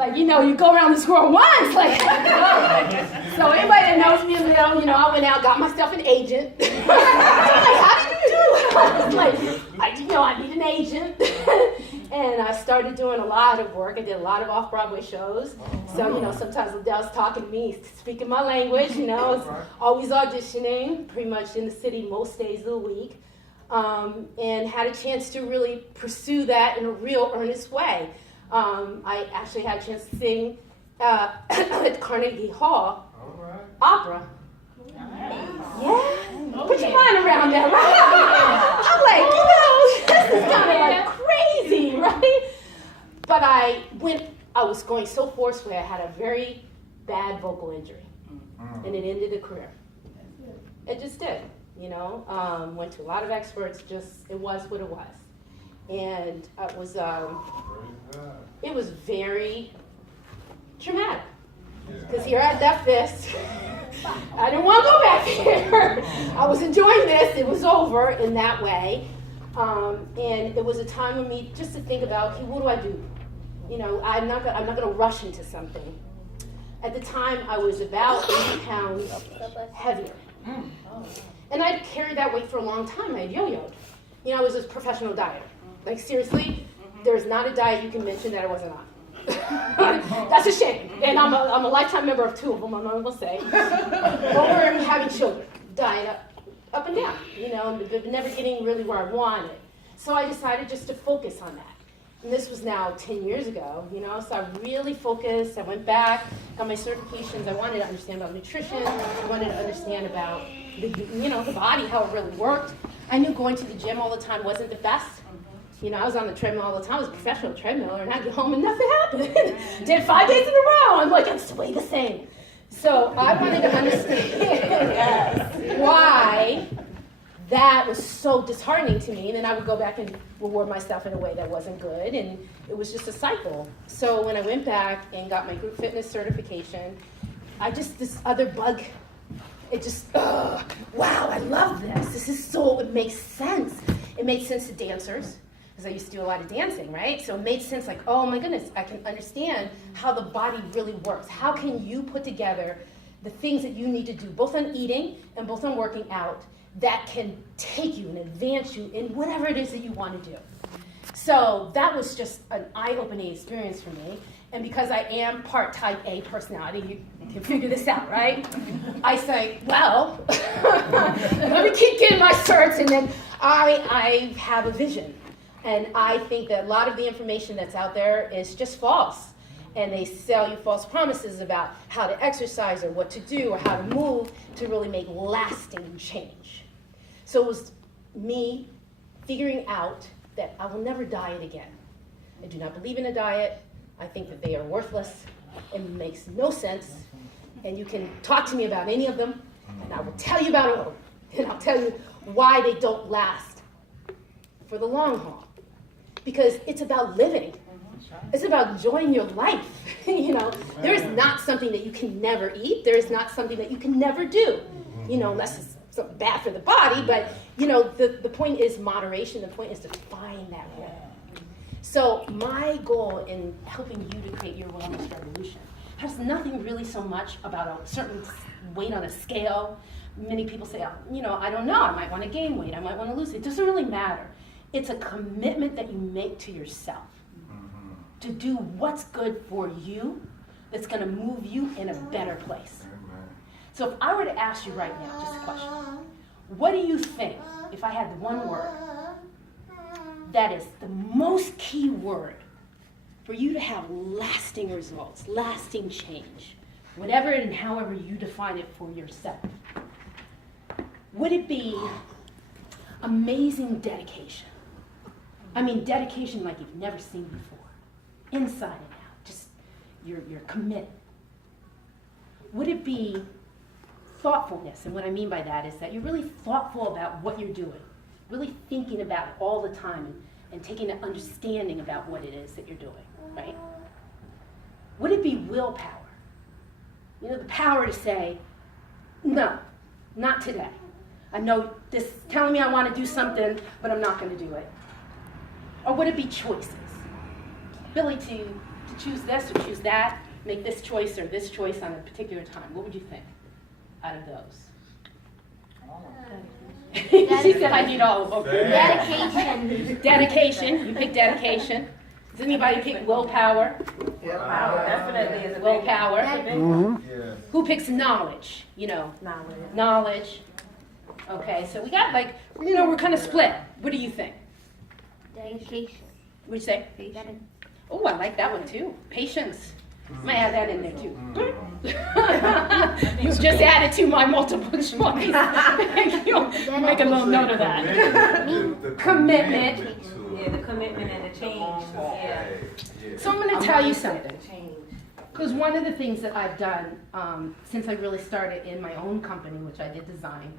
Like, you go around this world once. Like, so anybody that knows me, I went out, got myself an agent. I'm like, how did you do it? I was like, I need an agent. And I started doing a lot of work. I did a lot of off-Broadway shows. So, sometimes Liddell's talking to me, speaking my language, I was always auditioning, pretty much in the city most days of the week. And had a chance to really pursue that in a real earnest way. I actually had a chance to sing at Carnegie Hall opera. Yeah? Put your mind around that, right? I'm like, this is kind of like crazy, right? But I was going so forcefully, I had a very bad vocal injury. And it ended a career. It just did, went to a lot of experts, it was what it was. And it was very traumatic. Because here I had that fist. I didn't want to go back here. I was enjoying this. It was over in that way. And it was a time for me just to think about, okay, what do I do? I'm not going to rush into something. At the time, I was about 80 pounds heavier. And I'd carried that weight for a long time. I had yo-yoed. I was a professional dieter. Like, seriously, there's not a diet you can mention that I wasn't on. That's a shame. And I'm a lifetime member of 2 of them, I'm not going to say. Over having children, diet up and down, but never getting really where I wanted. So I decided just to focus on that. And this was now 10 years ago, so I really focused. I went back, got my certifications. I wanted to understand about nutrition. I wanted to understand about the body, how it really worked. I knew going to the gym all the time wasn't the best. I was on the treadmill all the time. I was a professional treadmiller, and I'd get home and nothing happened. Did 5 days in a row. I'm like, it's way the same. So I wanted to understand why that was so disheartening to me. And then I would go back and reward myself in a way that wasn't good. And it was just a cycle. So when I went back and got my group fitness certification, this other bug, it just, wow, I love this. It makes sense. It made sense to dancers. Because I used to do a lot of dancing, right? So it made sense, like, oh my goodness, I can understand how the body really works. How can you put together the things that you need to do, both on eating and both on working out, that can take you and advance you in whatever it is that you want to do. So that was just an eye-opening experience for me. And because I am part type A personality, you can figure this out, right? I say, well, let me keep getting my certs, and then I have a vision. And I think that a lot of the information that's out there is just false. And they sell you false promises about how to exercise or what to do or how to move to really make lasting change. So it was me figuring out that I will never diet again. I do not believe in a diet. I think that they are worthless. It makes no sense. And you can talk to me about any of them, and I will tell you about all of them. And I'll tell you why they don't last for the long haul. Because it's about living. It's about enjoying your life. There is not something that you can never eat. There is not something that you can never do. Unless it's something bad for the body. But, the point is moderation. The point is to find that way. So my goal in helping you to create your wellness revolution has nothing really so much about a certain weight on a scale. Many people say, I don't know. I might want to gain weight. I might want to lose it. It doesn't really matter. It's a commitment that you make to yourself to do what's good for you that's going to move you in a better place. So if I were to ask you right now, just a question, what do you think, if I had one word, that is the most key word for you to have lasting results, lasting change, whatever and however you define it for yourself? Would it be amazing dedication? I mean, dedication like you've never seen before, inside and out, just you're committed. Would it be thoughtfulness? And what I mean by that is that you're really thoughtful about what you're doing, really thinking about it all the time and taking an understanding about what it is that you're doing, right? Would it be willpower? The power to say, no, not today. I know this is telling me I want to do something, but I'm not going to do it. Or would it be choices? Ability to to choose this or choose that, make this choice or this choice on a particular time, what would you think out of those? She said I need all of them. Dedication. Dedication. You pick dedication. Does anybody pick willpower? Willpower definitely is a willpower. Yeah. Who picks knowledge? You know, knowledge. Okay, so we got like, you know, we're kind of split. What do you think? Dedication. What'd you say? Patience. Oh, I like that one too. Patience. Might add that in there too. You just added to my multiple choice. You'll make a little note of that. Commitment. Yeah, the commitment and the change. Yeah. So I'm going to tell you something. Because one of the things that I've done since I really started in my own company, which I did design,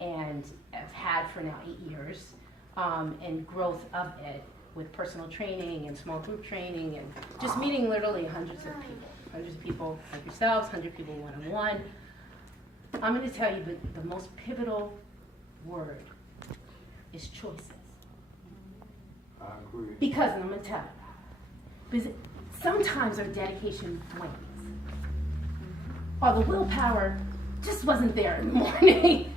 and have had for now 8 years, and growth of it with personal training and small group training and just meeting literally hundreds of people like yourselves, 100 people one-on-one. I'm going to tell you the most pivotal word is choices. I agree. Because, and I'm going to tell you, because sometimes our dedication wanes. Or the willpower just wasn't there in the morning.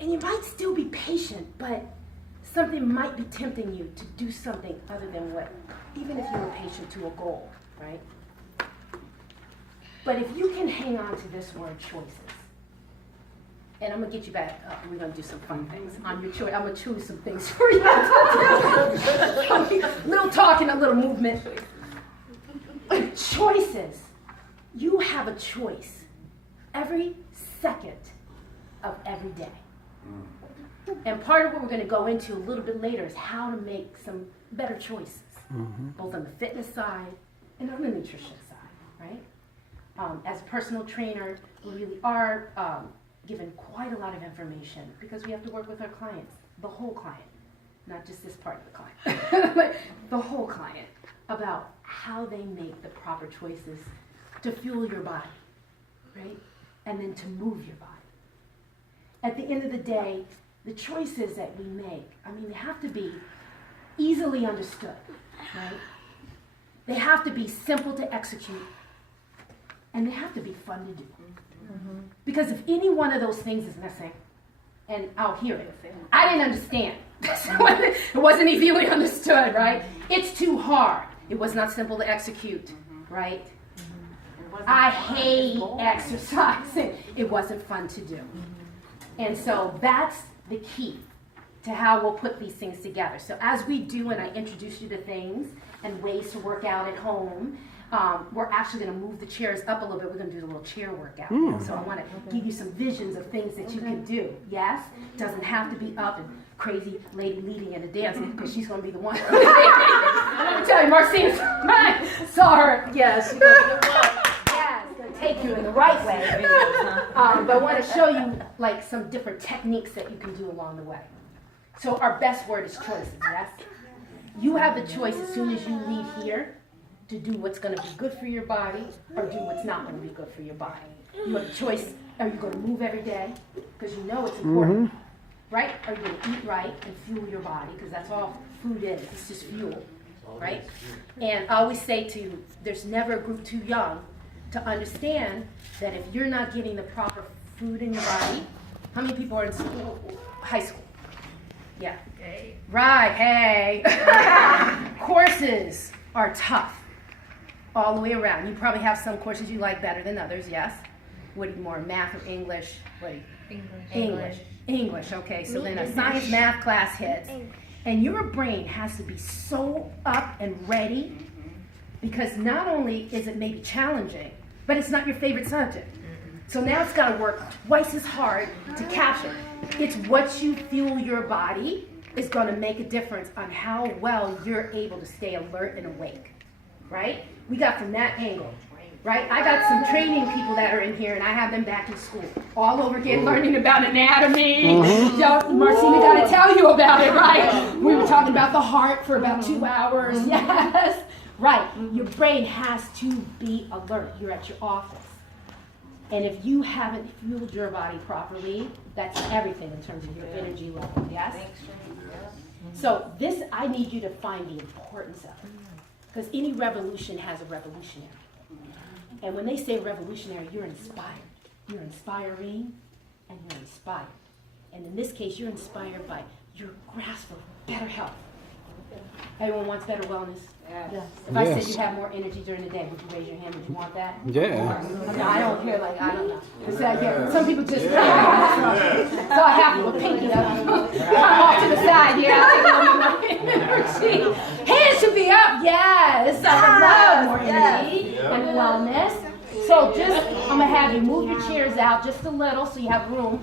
And you might still be patient, but something might be tempting you to do something other than what, even if you were patient to a goal, right? But if you can hang on to this word choices, and I'm gonna get you back up, and we're gonna do some fun things on your choice. I'm gonna choose some things for you. Little talk and a little movement. Choices. You have a choice every second of every day. And part of what we're going to go into a little bit later is how to make some better choices, both on the fitness side and on the nutrition side, right? As a personal trainer, we really are given quite a lot of information because we have to work with our clients, the whole client, not just this part of the client, but the whole client, about how they make the proper choices to fuel your body, right? And then to move your body. At the end of the day, the choices that we make, I mean, they have to be easily understood, right? They have to be simple to execute, and they have to be fun to do. Because if any one of those things is missing, and I'll hear it, I didn't understand. It wasn't easily understood, right? It's too hard. It was not simple to execute, right? I hate exercising. It wasn't fun to do. And so that's the key to how we'll put these things together. So as we do, and I introduce you to things and ways to work out at home, we're actually going to move the chairs up a little bit. We're going to do a little chair workout. So I want to give you some visions of things that you can do. Yes? Doesn't have to be up and crazy lady leading in a dance because she's going to be the one. I'm going to tell you, Marcine saw her. Yes, she's going to be the one. Yeah, it's going to take you in the right way. But I want to show you like some different techniques that you can do along the way. So our best word is choices, yes? You have the choice as soon as you leave here to do what's going to be good for your body or do what's not going to be good for your body. You have a choice. Are you going to move every day? Because you know it's important. Right? Are you going to eat right and fuel your body? Because that's all food is. It's just fuel. Right? And I always say to you, there's never a group too young to understand that if you're not getting the proper food in your body, how many people are in school? High school. Yeah. Hey. Right, hey. Courses are tough all the way around. You probably have some courses you like better than others, yes? What are you more, math or English? What are you? English, okay. So then a science math class hits. And your brain has to be so up and ready because not only is it maybe challenging, but it's not your favorite subject. So now it's got to work twice as hard to capture. It's what you fuel your body is going to make a difference on how well you're able to stay alert and awake, right? We got from that angle, right? I got some training people that are in here, and I have them back in school, all over again, learning about anatomy. Marcina got to tell you about it, right? We were talking about the heart for about 2 hours. Yes, right. Your brain has to be alert. You're at your office. And if you haven't fueled your body properly, that's everything in terms of your energy level, yes? So this, I need you to find the importance of it. Because any revolution has a revolutionary. And when they say revolutionary, you're inspired. You're inspiring, and you're inspired. And in this case, you're inspired by your grasp of better health. Everyone wants better wellness? Yes. If I said Yes. you have more energy during the day, would you raise your hand? Would you want that? Yeah. No, I don't care, like, I don't know. It's like, yeah, some people just, so I have to put pinky up. I'm off to the side, yeah, I take a little bit of energy. Hands should be up, yes. I would love more energy and wellness. So just, I'm gonna have you move your chairs out just a little so you have room.